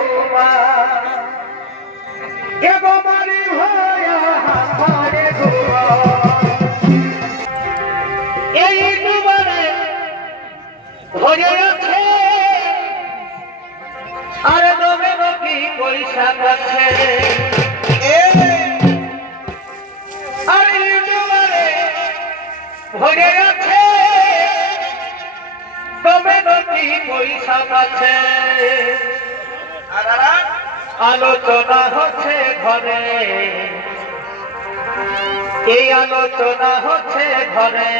ঘুমা এগো মারি ভায়া হারে ঘুমা এই ডুবারে ভরে আছে আরে দমে কি পয়সা আছে আরে ডুবারে ভরে আছে দমে কি পয়সা আছে আলোচনা হচ্ছে ঘরে এই আলোচনা হচ্ছে ঘরে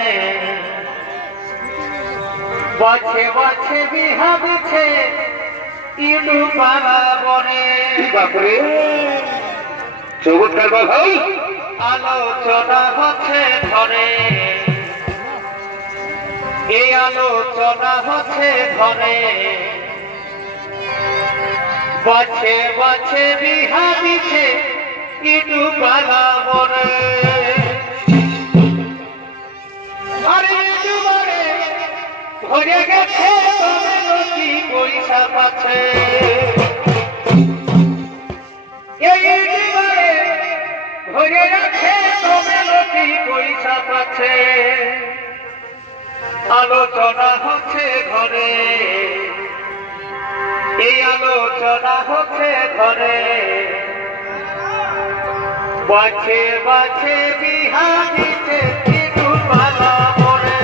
বাছে বাছে বিহা দিচ্ছে ইলু পাড়া বনে বাপরে চৌকার ভাই আলোচনা হচ্ছে ঘরে এই আলোচনা হচ্ছে ঘরে বাছে বাছে বিহা দিচ্ছে ইলু পাড়া বনে আরে ইলু বনে ভরে গেছে তবে নদী পয়সা পাচ্ছে এই দিবারে ভরে গেছে তবে নদী পয়সা পাচ্ছে আলোচনা হচ্ছে ঘরে এই আলোচনা হচ্ছে ঘরে বাছে বাছে বিহা দিতে ইলু পাড়া বনে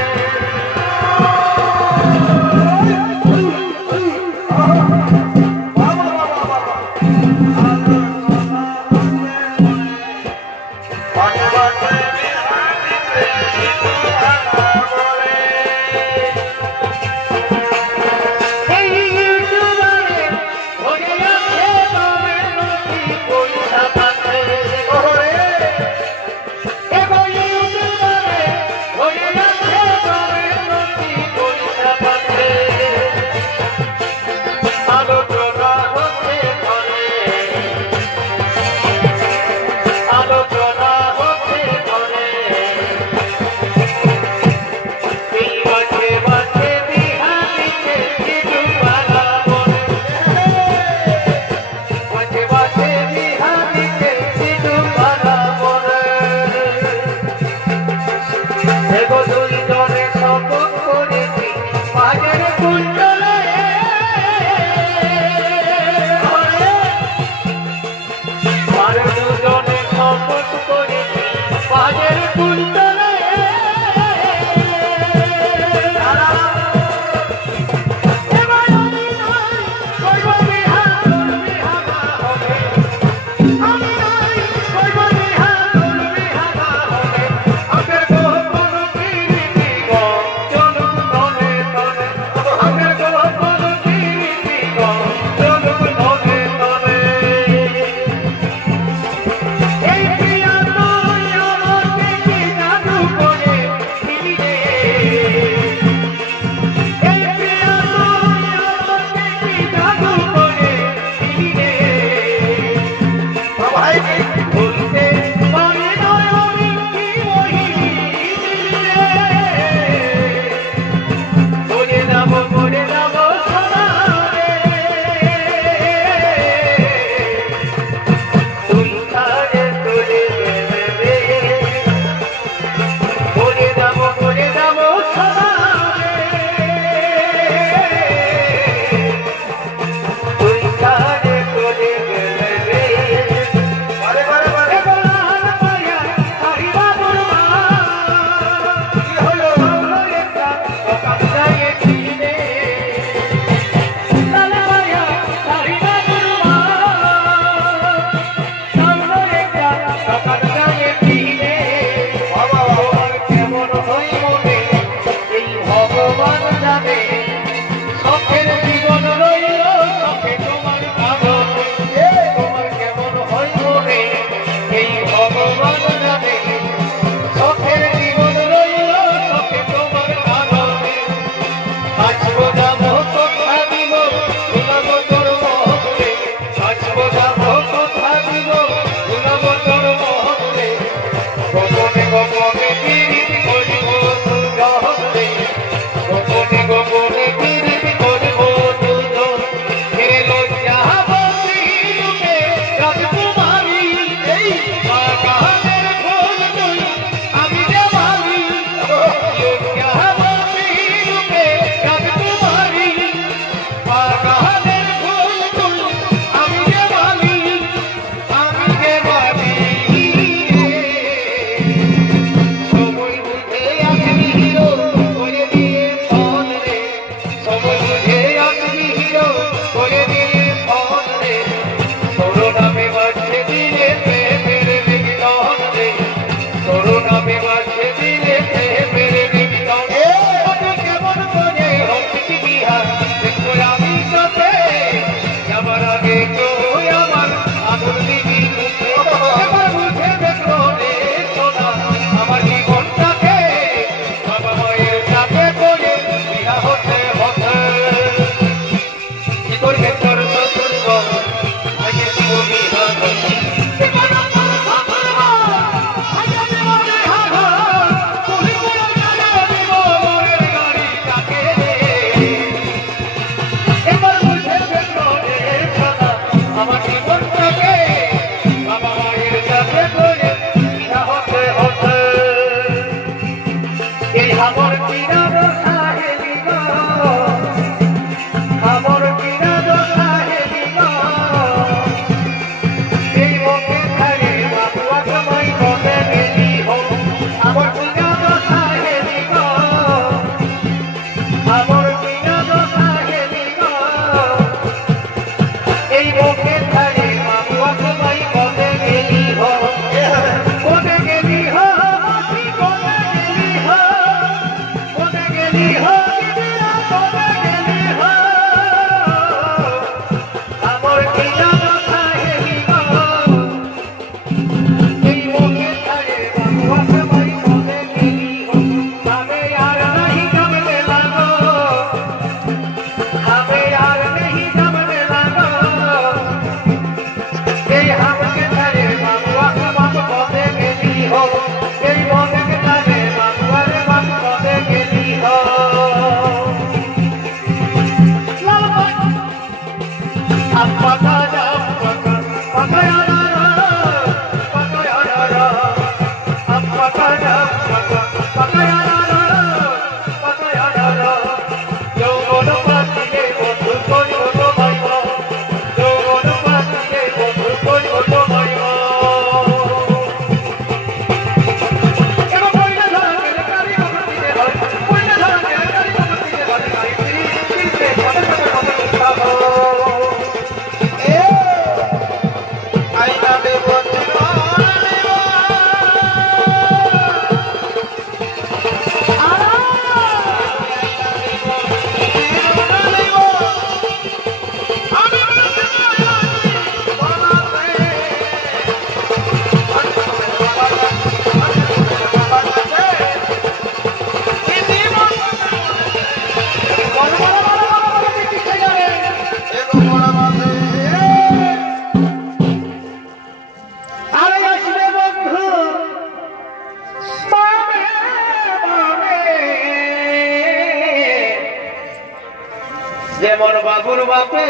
বাবুর বাপে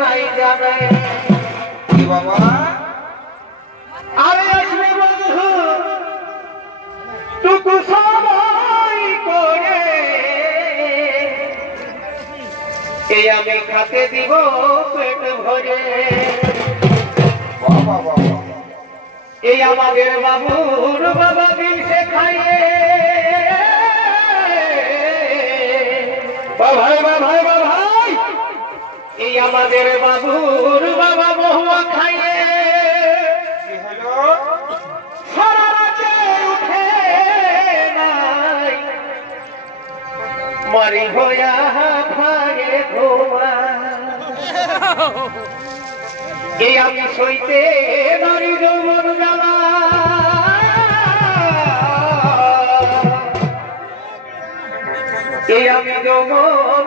নাই জানে কি বাবা আরে আসবে বন্ধু টুকু সময় করে এই আমি খাতে দিব পেট ভরে বাবা বাবা এই আমাদের বাবুর বাবা দিলসে খাইয়ে ভাই ভাই ভাই এই আমাদের বাবুর বাবা বহুয়া খাইয়ে কি হলো সারা রাতে উঠে নাই মরি হইয়া ভাগে ঘুমা এই আমি সইতে নারী যৌবন জ্বালা এই আমি যৌবন